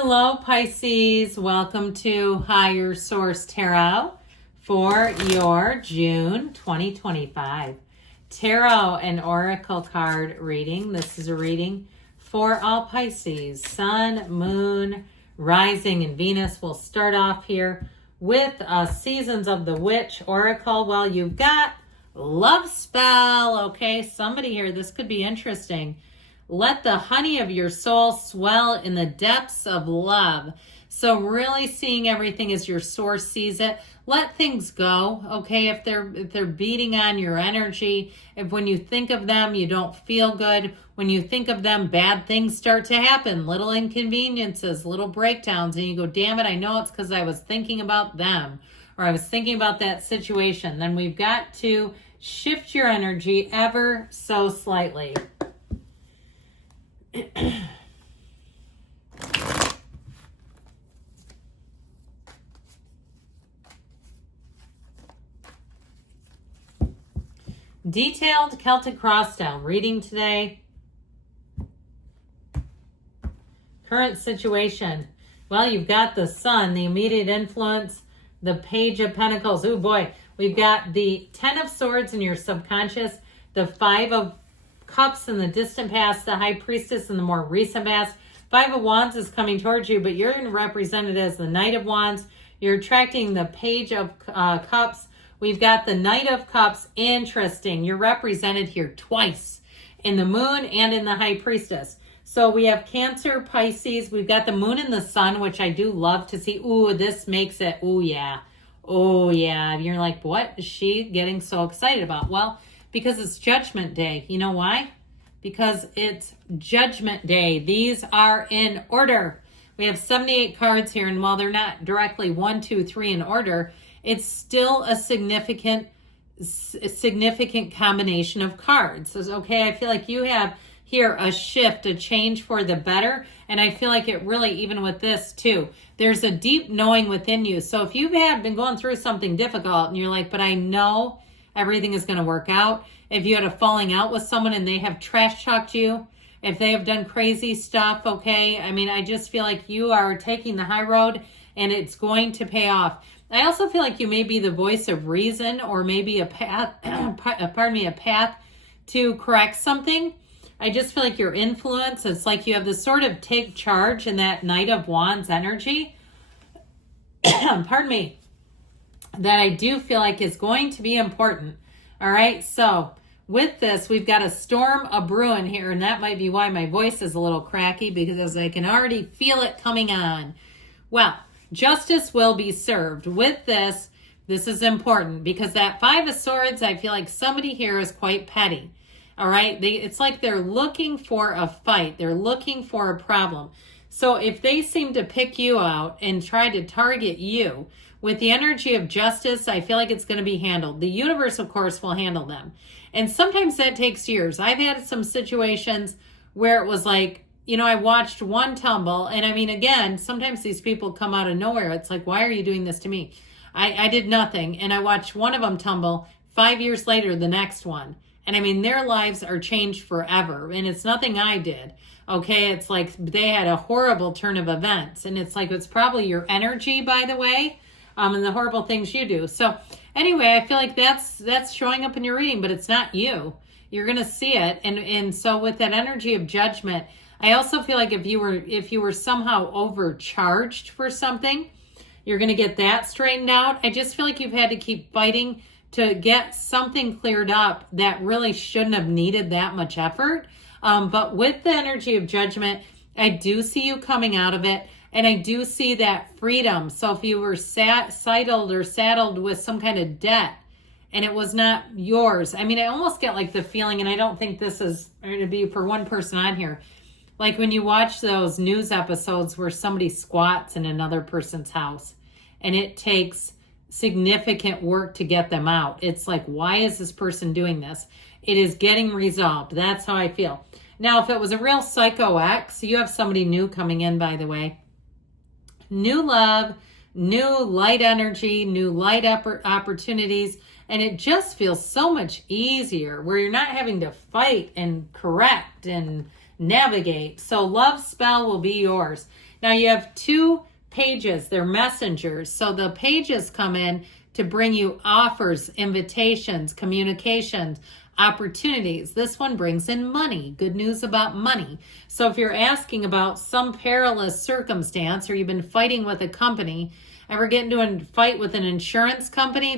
Hello, Pisces. Welcome to Higher Source Tarot for your June 2025 Tarot and Oracle card reading. This is a reading for all Pisces, Sun, Moon, Rising, and Venus. We'll start off here with Seasons of the Witch Oracle. Well, you've got Love Spell. Okay, somebody here, this could be interesting. Let the honey of your soul swell in the depths of love. So really seeing everything as your source sees it. Let things go, okay? If they're beating on your energy, if when you think of them, you don't feel good. When you think of them, bad things start to happen. Little inconveniences, little breakdowns. And you go, damn it, I know it's because I was thinking about them. Or I was thinking about that situation. Then we've got to shift your energy ever so slightly. Detailed Celtic cross style reading today. Current situation. Well, you've got the Sun, the immediate influence, the Page of Pentacles. Oh boy, we've got the 10 of Swords in your subconscious, the 5 of Cups in the distant past, the High Priestess in the more recent past. 5 of Wands is coming towards you, but you're represented as the Knight of Wands. You're attracting the Page of Cups. We've got the Knight of Cups. Interesting. You're represented here twice, in the Moon and in the High Priestess. So we have Cancer, Pisces. We've got the Moon and the Sun, which I do love to see. Ooh, this makes it, oh yeah. Oh yeah. You're like, what is she getting so excited about? Well, because it's Judgment Day. You know why? Because it's Judgment Day. These are in order. We have 78 cards here, and while they're not directly 1, 2, 3 in order, it's still a significant combination of cards. So, okay, I feel like you have here a shift, a change for the better, and I feel like it really, even with this too, there's a deep knowing within you. So if you've been going through something difficult, and you're like, but I know everything is going to work out. If you had a falling out with someone and they have trash talked you, if they have done crazy stuff, okay? I mean, I just feel like you are taking the high road and it's going to pay off. I also feel like you may be the voice of reason, or maybe a path, a path to correct something. I just feel like your influence, it's like you have this sort of take charge in that Knight of Wands energy. Pardon me. That I do feel like is going to be important. All right, so with this, we've got a storm a-brewing here, and that might be why my voice is a little cracky, because I can already feel it coming on. Well, justice will be served. With this, this is important, because that 5 of Swords, I feel like somebody here is quite petty. All right, it's like they're looking for a fight. They're looking for a problem. So if they seem to pick you out and try to target you, with the energy of justice, I feel like it's going to be handled. The universe, of course, will handle them. And sometimes that takes years. I've had some situations where it was like, you know, I watched one tumble. And I mean, again, sometimes these people come out of nowhere. It's like, why are you doing this to me? I did nothing. And I watched one of them tumble. 5 years later, the next one. And I mean, their lives are changed forever. And it's nothing I did. Okay, it's like they had a horrible turn of events. And it's like, it's probably your energy, by the way. And the horrible things you do. So anyway, I feel like that's showing up in your reading, but it's not you. You're going to see it. And so with that energy of judgment, I also feel like if you were somehow overcharged for something, you're going to get that straightened out. I just feel like you've had to keep fighting to get something cleared up that really shouldn't have needed that much effort. But with the energy of judgment, I do see you coming out of it. And I do see that freedom. So if you were saddled with some kind of debt and it was not yours, I mean, I almost get like the feeling, and I don't think this is going to be for one person on here, like when you watch those news episodes where somebody squats in another person's house and it takes significant work to get them out. It's like, why is this person doing this? It is getting resolved. That's how I feel. Now, if it was a real psycho ex, you have somebody new coming in, by the way. New love, new light energy, new light opportunities, and it just feels so much easier where you're not having to fight and correct and navigate. So love spell will be yours. Now you have 2 pages. They're messengers. So the pages come in to bring you offers, invitations, communications, opportunities. This one brings in money. Good news about money. So if you're asking about some perilous circumstance, or you've been fighting with a company, ever get into a fight with an insurance company,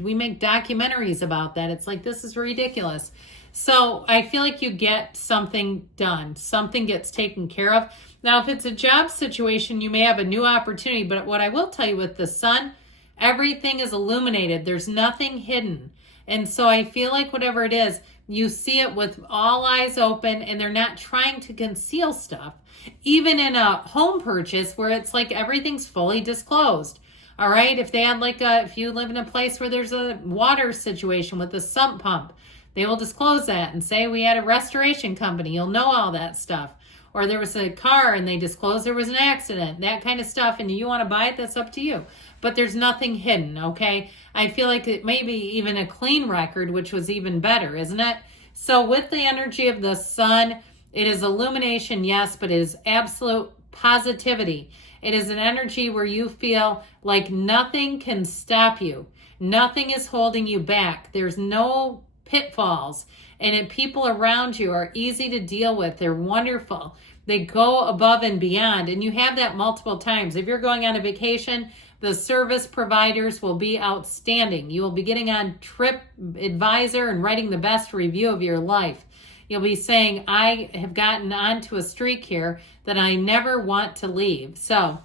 we make documentaries about that. It's like, this is ridiculous. So I feel like you get something done. Something gets taken care of. Now, if it's a job situation, you may have a new opportunity. But what I will tell you with the sun, everything is illuminated. There's nothing hidden. And so I feel like whatever it is, you see it with all eyes open, and they're not trying to conceal stuff. Even in a home purchase where it's like everything's fully disclosed. All right. If they had if you live in a place where there's a water situation with a sump pump, they will disclose that and say we had a restoration company. You'll know all that stuff. Or there was a car and they disclosed there was an accident, that kind of stuff, and you want to buy it, that's up to you. But there's nothing hidden, okay? I feel like it may be even a clean record, which was even better, isn't it? So with the energy of the sun, it is illumination, yes, but it is absolute positivity. It is an energy where you feel like nothing can stop you. Nothing is holding you back. There's no pitfalls, and people around you are easy to deal with. They're wonderful. They go above and beyond, and you have that multiple times. If you're going on a vacation, the service providers will be outstanding. You will be getting on TripAdvisor and writing the best review of your life. You'll be saying, I have gotten onto a streak here that I never want to leave. So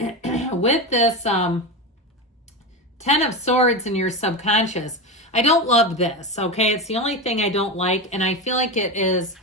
with this 10 of Swords in your subconscious, I don't love this, okay? It's the only thing I don't like, and I feel like it is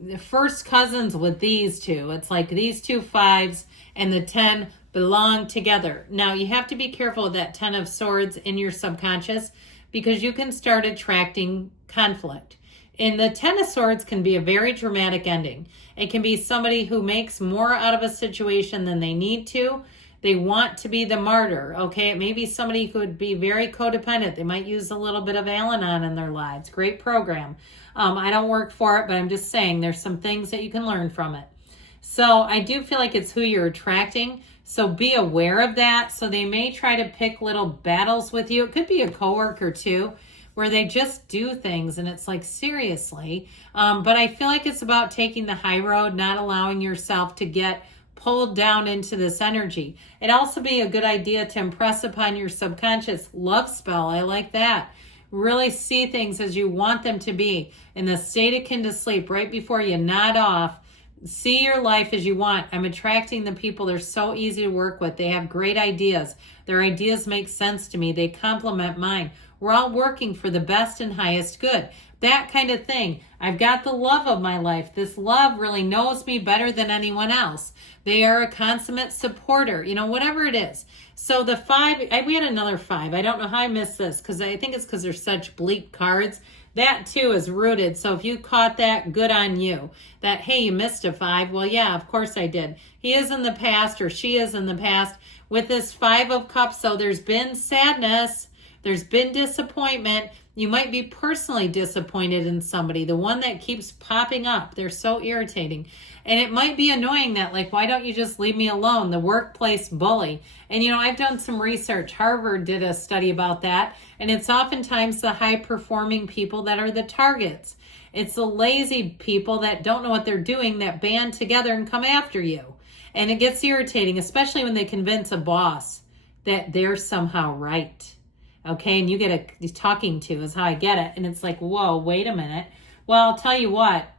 the first cousins with these two. It's like these 2 5s and the 10 belong together. Now, you have to be careful with that 10 of Swords in your subconscious, because you can start attracting conflict. And the 10 of Swords can be a very dramatic ending. It can be somebody who makes more out of a situation than they need to. They want to be the martyr, okay? It may be somebody who would be very codependent. They might use a little bit of Al-Anon in their lives. Great program. I don't work for it, but I'm just saying there's some things that you can learn from it. So I do feel like it's who you're attracting. So be aware of that. So they may try to pick little battles with you. It could be a coworker too, where they just do things and it's like, seriously. But I feel like it's about taking the high road, not allowing yourself to get pulled down into this energy. It'd also be a good idea to impress upon your subconscious love spell. I like that. Really see things as you want them to be. In the state akin to sleep, right before you nod off, see your life as you want. I'm attracting the people. They're so easy to work with. They have great ideas. Their ideas make sense to me. They complement mine. We're all working for the best and highest good. That kind of thing. I've got the love of my life. This love really knows me better than anyone else. They are a consummate supporter, whatever it is. So the 5, we had another 5. I don't know how I missed this, because I think it's because they're such bleak cards. That too is rooted. So if you caught that, good on you. That, hey, you missed a 5. Well, yeah, of course I did. He is in the past, or she is in the past with this 5 of Cups. So there's been sadness. There's been disappointment. You might be personally disappointed in somebody, the one that keeps popping up. They're so irritating. And it might be annoying that, like, why don't you just leave me alone? The workplace bully. And, I've done some research. Harvard did a study about that. And it's oftentimes the high-performing people that are the targets. It's the lazy people that don't know what they're doing that band together and come after you. And it gets irritating, especially when they convince a boss that they're somehow right. Okay, and you get a talking to is how I get it. And it's like, whoa, wait a minute. Well, I'll tell you what.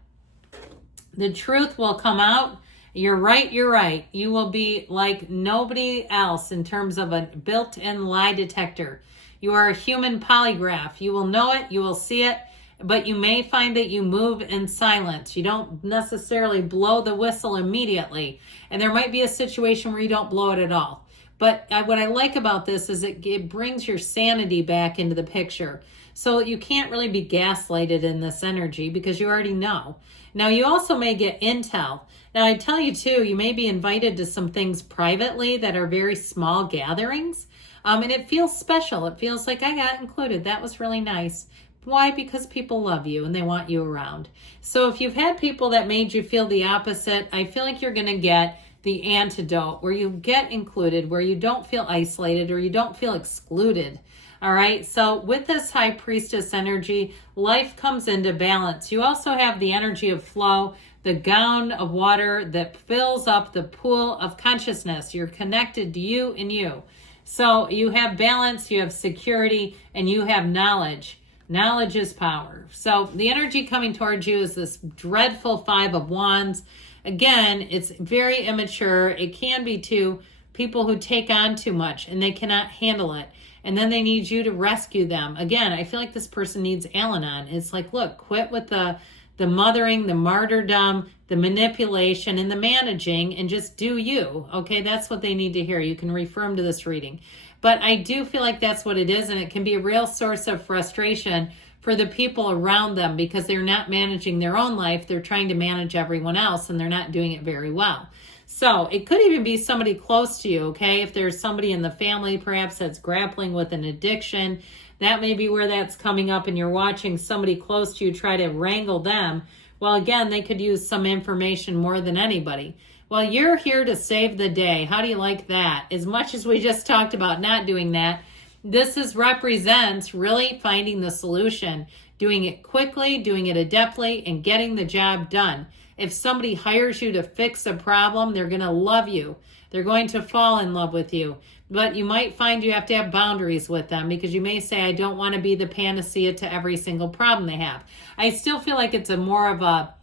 The truth will come out. You're right, you're right. You will be like nobody else in terms of a built-in lie detector. You are a human polygraph. You will know it, you will see it, but you may find that you move in silence. You don't necessarily blow the whistle immediately. And there might be a situation where you don't blow it at all. But what I like about this is it brings your sanity back into the picture. So you can't really be gaslighted in this energy because you already know. Now, you also may get intel. Now, I tell you, too, you may be invited to some things privately that are very small gatherings. And it feels special. It feels like I got included. That was really nice. Why? Because people love you and they want you around. So if you've had people that made you feel the opposite, I feel like you're going to get the antidote, where you get included, where you don't feel isolated or you don't feel excluded. All right. So with this High Priestess energy, life comes into balance. You also have the energy of flow, the gown of water that fills up the pool of consciousness. You're connected to you and you. So you have balance, you have security, and you have knowledge. Knowledge is power. So the energy coming towards you is this dreadful Five of Wands. Again, it's very immature. It can be too people who take on too much and they cannot handle it. And then they need you to rescue them. Again, I feel like this person needs Al-Anon. It's like, look, quit with the mothering, the martyrdom, the manipulation, and the managing, and just do you. Okay, that's what they need to hear. You can refer them to this reading. But I do feel like that's what it is, and it can be a real source of frustration for the people around them because they're not managing their own life. They're trying to manage everyone else, and they're not doing it very well. So it could even be somebody close to you, okay? If there's somebody in the family perhaps that's grappling with an addiction, that may be where that's coming up and you're watching somebody close to you try to wrangle them. Well, again, they could use some information more than anybody. Well, you're here to save the day. How do you like that? As much as we just talked about not doing that, this represents really finding the solution, doing it quickly, doing it adeptly, and getting the job done. If somebody hires you to fix a problem, they're going to love you. They're going to fall in love with you. But you might find you have to have boundaries with them because you may say, I don't want to be the panacea to every single problem they have. I still feel like it's a more of a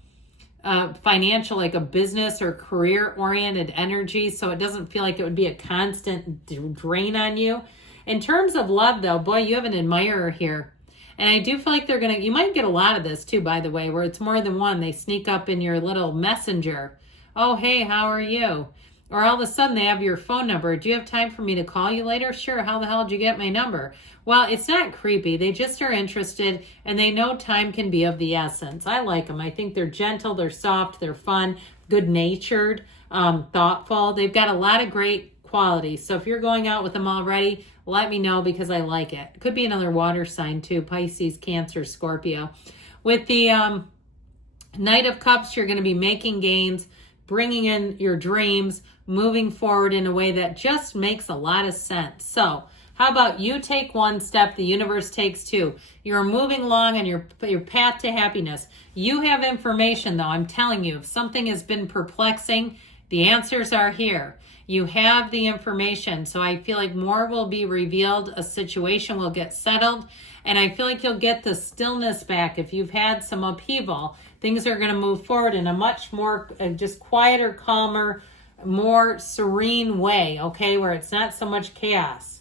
financial, like a business or career-oriented energy, so it doesn't feel like it would be a constant drain on you. In terms of love, though, boy, you have an admirer here. And I do feel like you might get a lot of this too, by the way, where it's more than one. They sneak up in your little messenger. Oh, hey, how are you? Or all of a sudden they have your phone number. Do you have time for me to call you later? Sure. How the hell did you get my number? Well, it's not creepy. They just are interested and they know time can be of the essence. I like them. I think they're gentle, they're soft, they're fun, good-natured, thoughtful. They've got a lot of great qualities. So if you're going out with them already, let me know because I like it. It could be another water sign too, Pisces, Cancer, Scorpio. With the Knight of Cups, you're going to be making gains, bringing in your dreams, moving forward in a way that just makes a lot of sense. So how about you take one step, the universe takes two. You're moving along on your path to happiness. You have information though, I'm telling you, if something has been perplexing, the answers are here. You have the information. So I feel like more will be revealed. A situation will get settled. And I feel like you'll get the stillness back. If you've had some upheaval, things are going to move forward in a much more just quieter, calmer, more serene way, okay, where it's not so much chaos.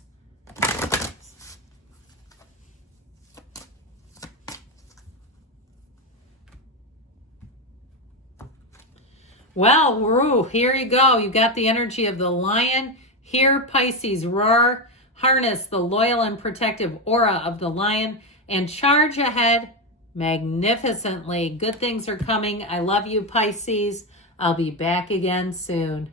Well, here you go. You got the energy of the lion. Here, Pisces, roar. Harness the loyal and protective aura of the lion and charge ahead magnificently. Good things are coming. I love you, Pisces. I'll be back again soon.